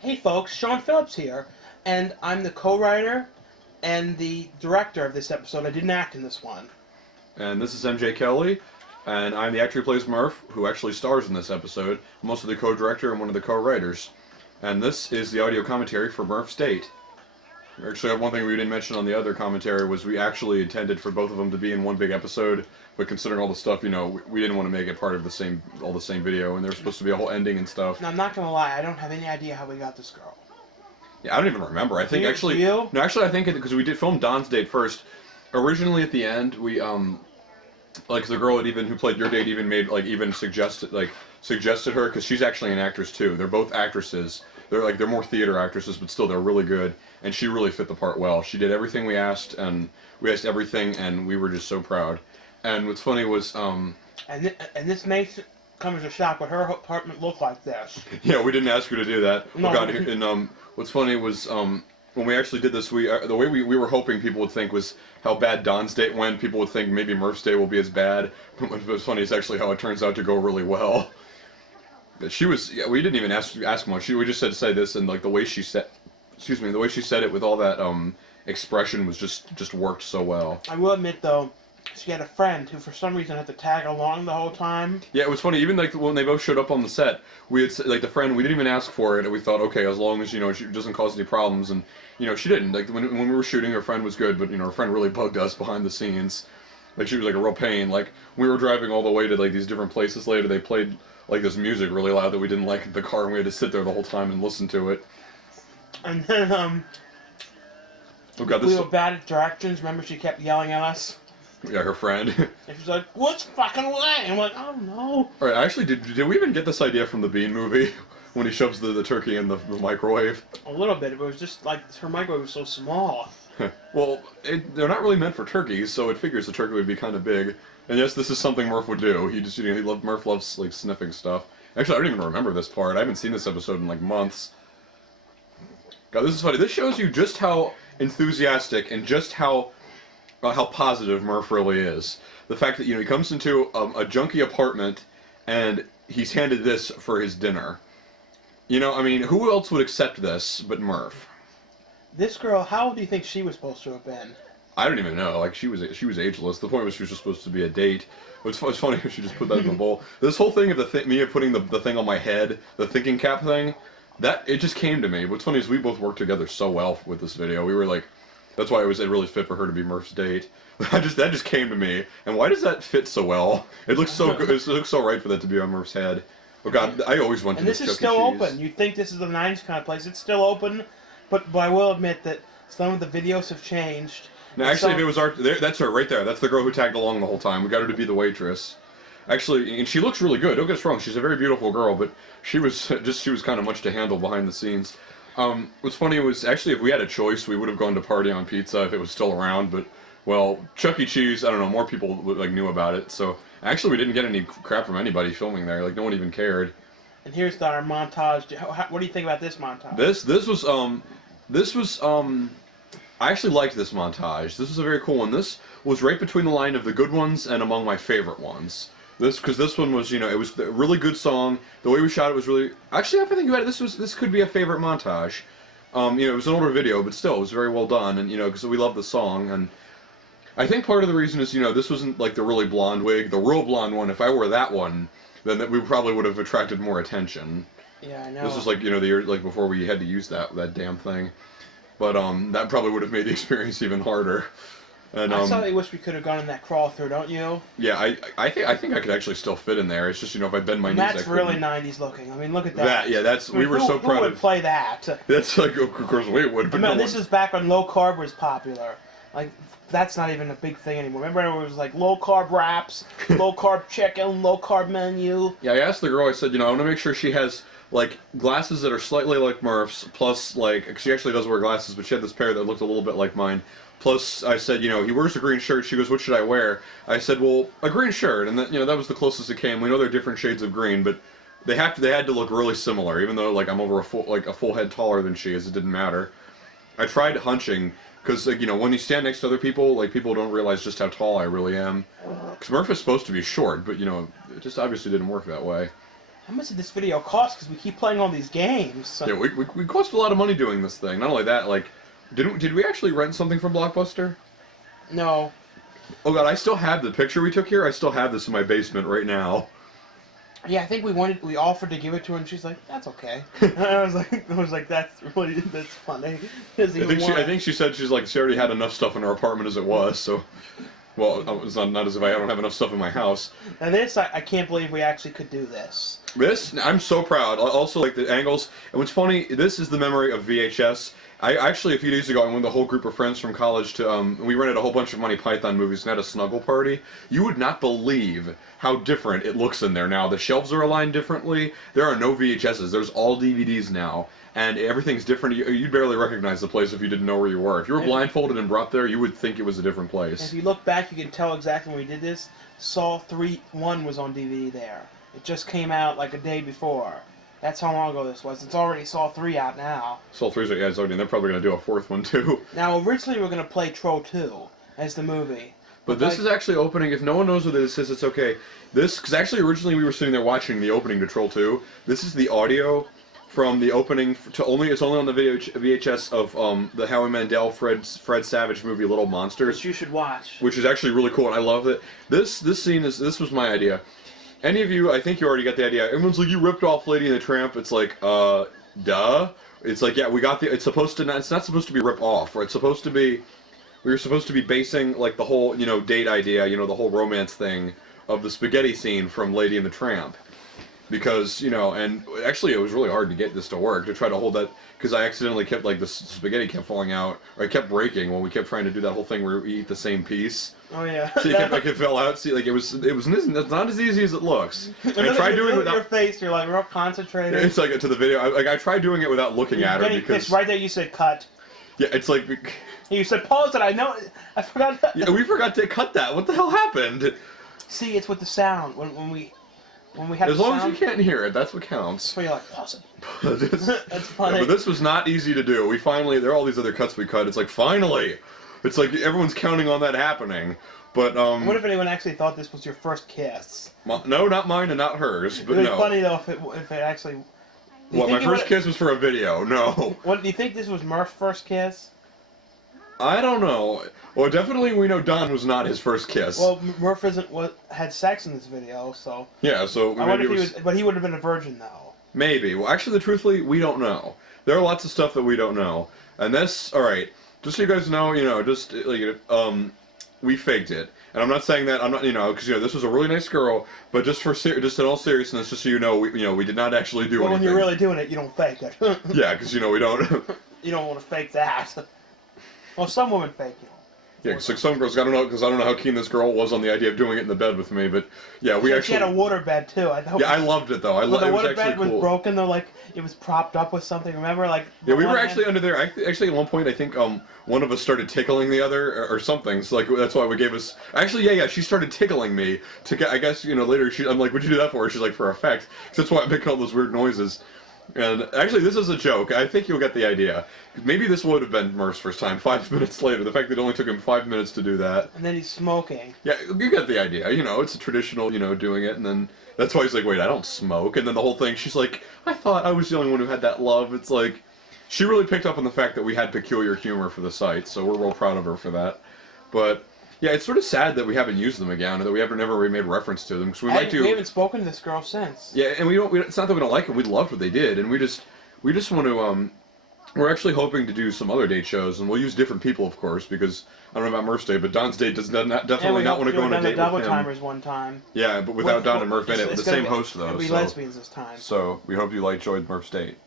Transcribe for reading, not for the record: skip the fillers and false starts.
Hey folks, Sean Phillips here, and I'm the co-writer and the director of this episode. I didn't act in this one. And this is MJ Kelly, and I'm the actor who plays Murph, who actually stars in this episode. I'm also the co-director and one of the co-writers. And this is the audio commentary for Murph's date. Actually, one thing we didn't mention on the other commentary was we actually intended for both of them to be in one big episode, but considering all the stuff, you know, we didn't want to make it part of the same video, and there was supposed to be a whole ending and stuff. Now, I'm not gonna lie, I don't have any idea how we got this girl. Yeah, I don't even remember. I think Do actually, you? no, actually, I think because we did film Don's date first. Originally, at the end, we like the girl who played your date suggested her because she's actually an actress too. They're both actresses. They're more theater actresses, but still they're really good, and she really fit the part well. She did everything we asked, and we asked everything, and we were just so proud. And what's funny was And this may come as a shock, but her apartment looked like this. Yeah, we didn't ask her to do that. No. Oh God, and what's funny was when we actually did this, the way we were hoping people would think was how bad Don's date went. People would think maybe Murph's date will be as bad. But what's funny is actually how it turns out to go really well. She was, yeah, we didn't even ask much. We just said to say this, and like the way she said it with all that expression was just worked so well. I will admit though, she had a friend who for some reason had to tag along the whole time. Yeah, it was funny. Even like when they both showed up on the set, we had like the friend. We didn't even ask for it, and we thought, okay, as long as she doesn't cause any problems, and she didn't. Like when we were shooting, her friend was good, but her friend really bugged us behind the scenes. Like she was like a real pain. Like we were driving all the way to like these different places later. They played like this music really loud that we didn't like in the car, and we had to sit there the whole time and listen to it. And then Oh God, we were bad at directions. Remember, she kept yelling at us. Yeah, her friend. And she's like, "Which fucking way?" And I'm like, "Oh no." All right, actually, did we even get this idea from the Bean movie when he shoves the turkey in the microwave? A little bit. It was just like her microwave was so small. Well, they're not really meant for turkeys, so it figures the turkey would be kind of big. And yes, this is something Murph would do. Murph loves like sniffing stuff. Actually, I don't even remember this part. I haven't seen this episode in like months. God, this is funny. This shows you just how enthusiastic and just how positive Murph really is. The fact that he comes into a junky apartment and he's handed this for his dinner. I mean, who else would accept this but Murph? This girl, how old do you think she was supposed to have been? I don't even know. Like she was ageless. The point was she was just supposed to be a date. It's funny she just put that in the bowl. This whole thing of me putting the thing on my head, the thinking cap thing, it just came to me. What's funny is we both worked together so well with this video. We were like, that's why it really fit for her to be Murph's date. That just came to me. And why does that fit so well? It looks so good. It looks so right for that to be on Murph's head. Oh God, I always went to this Chuck E. Cheese. And this is still open. You'd think this is the 90s kind of place. It's still open, but I will admit that some of the videos have changed. No, actually, if it was that's her right there. That's the girl who tagged along the whole time. We got her to be the waitress. Actually, and she looks really good. Don't get us wrong. She's a very beautiful girl, but she was kind of much to handle behind the scenes. What's funny was actually if we had a choice, we would have gone to Party on Pizza if it was still around. But well, Chuck E. Cheese, I don't know, more people knew about it. So actually, we didn't get any crap from anybody filming there. Like no one even cared. And here's our montage. What do you think about this montage? This was I actually liked this montage. This was a very cool one. This was right between the line of the good ones and among my favorite ones. Because this one was, it was a really good song. The way we shot it was really... Actually, if I think about it, this could be a favorite montage. It was an older video, but still, it was very well done. And, because we love the song. And I think part of the reason is, this wasn't like the really blonde wig. The real blonde one, if I wore that one, then we probably would have attracted more attention. Yeah, I know. This was like, the year before we had to use that damn thing. But that probably would have made the experience even harder. And, I suddenly wish we could have gone in that crawl through, don't you? Yeah, I think I could actually still fit in there. It's just if I bend my knees, that's really 90s looking. I mean, look at that. We were so proud. Who would play that? That's like, of course we would. But this is back when low carb was popular. Like that's not even a big thing anymore. Remember, it was like low carb wraps, low carb chicken, low carb menu. Yeah, I asked the girl. I said, I want to make sure she has like glasses that are slightly like Murph's, plus like she actually does wear glasses, but she had this pair that looked a little bit like mine. Plus, I said, he wears a green shirt. She goes, what should I wear? I said, well, a green shirt. And that, that was the closest it came. We know they're different shades of green, but they had to look really similar. Even though, like, I'm over a full head taller than she is, it didn't matter. I tried hunching, because, like, when you stand next to other people, like, people don't realize just how tall I really am. Because Murph is supposed to be short, but, it just obviously didn't work that way. how much did this video cost? Because we keep playing all these games. Yeah, we cost a lot of money doing this thing. Not only that, like, did we actually rent something from Blockbuster? No. Oh god, I still have the picture we took here. I still have this in my basement right now. Yeah, I think we offered to give it to her, and she's like, "That's okay." I was like, "That's funny." I think she said she already had enough stuff in her apartment as it was. So, well, it's not as if I don't have enough stuff in my house. And this, I can't believe we actually could do this. This, I'm so proud. Also, like the angles. And what's funny, this is the memory of VHS. I actually, a few days ago, I went with a whole group of friends from college to, we rented a whole bunch of Monty Python movies and had a snuggle party. You would not believe how different it looks in there now. The shelves are aligned differently. There are no VHSs. There's all DVDs now. And everything's different. You'd barely recognize the place if you didn't know where you were. If you were blindfolded and brought there, you would think it was a different place. If you look back, you can tell exactly when we did this. Saw 3-1 was on DVD there. It just came out like a day before. That's how long ago this was. It's already Saw 3 out now. Saw 3's yeah, it's already, and they're probably going to do a fourth one too. Now, originally we were going to play Troll 2 as the movie. But this is actually opening. If no one knows what this is, it's okay. Because actually originally we were sitting there watching the opening to Troll 2. This is the audio from the opening it's only on the VHS of the Howie Mandel Fred Savage movie Little Monsters. Which you should watch. Which is actually really cool, and I love it. This scene this was my idea. Any of you, I think you already got the idea. Everyone's like, you ripped off Lady and the Tramp. It's like, duh. It's like, yeah, we got it's not supposed to be rip off, or it's supposed to be, we were supposed to be basing, like, the whole, date idea, the whole romance thing of the spaghetti scene from Lady and the Tramp. Because, and actually it was really hard to get this to work, to try to hold that, because I accidentally kept, like, the spaghetti kept falling out, or it kept breaking when we kept trying to do that whole thing where we eat the same piece. Oh yeah. So it fell out. See, like it's not as easy as it looks. I tried doing it without your face. You're like real concentrated. It's like to the video. I tried doing it without looking at her because it's right there. You said cut. Yeah, it's like. You said pause it. I know. I forgot. Yeah, we forgot to cut that. What the hell happened? See, it's with the sound when we have. As long as you can't hear it, that's what counts. So you're like pause it. That's funny. Yeah, but this was not easy to do. We finally there are all these other cuts we cut. It's like finally. It's like everyone's counting on that happening, but What if anyone actually thought this was your first kiss? No, not mine and not hers, but It'd no. be funny though if it actually. What, my first kiss was for a video? No. What do you think this was Murph's first kiss? I don't know. Well, definitely we know Don was not his first kiss. Well, Murph had sex in this video, so. Yeah, so I wonder if he was, but he would have been a virgin though. Maybe. Well, actually, truthfully, we don't know. There are lots of stuff that we don't know, and this. All right. Just so you guys know, just like we faked it, and I'm not saying that I'm not, because this was a really nice girl, but just in all seriousness, just so you know, we did not actually do anything. Well, when you're really doing it, you don't fake it. Yeah, because we don't. You don't want to fake that. Well, some women fake it. Yeah, because like some girls, I don't know how keen this girl was on the idea of doing it in the bed with me, but yeah, we actually. She had a water bed too. Yeah, I loved it though. The water bed was broken though, like it was propped up with something. Remember, like. Yeah, we were actually under there. Actually, at one point, I think one of us started tickling the other or something. So like that's why we gave us. Actually, yeah, she started tickling me to get. I guess later I'm like, what'd you do that for? She's like, for effect. So that's why I'm making all those weird noises. And actually, this is a joke. I think you'll get the idea. Maybe this would have been Murph's first time. 5 minutes later, the fact that it only took him 5 minutes to do that. And then he's smoking. Yeah, you get the idea. It's a traditional, doing it, and then that's why he's like, wait, I don't smoke. And then the whole thing, she's like, I thought I was the only one who had that love. It's like, she really picked up on the fact that we had peculiar humor for the site, so we're real proud of her for that. But yeah, it's sort of sad that we haven't used them again, or that we never really made reference to them. Because we haven't spoken to this girl since. Yeah, and it's not that we don't like them. We loved what they did, and we just want to. We're actually hoping to do some other date shows, and we'll use different people, of course, because I don't know about Murph's date, but Don's date definitely not want to go on a date with him. Double Timers one time. Yeah, but without Don and Murph in it, with the same host though. It'll be lesbians this time. So we hope you enjoyed Murph's date.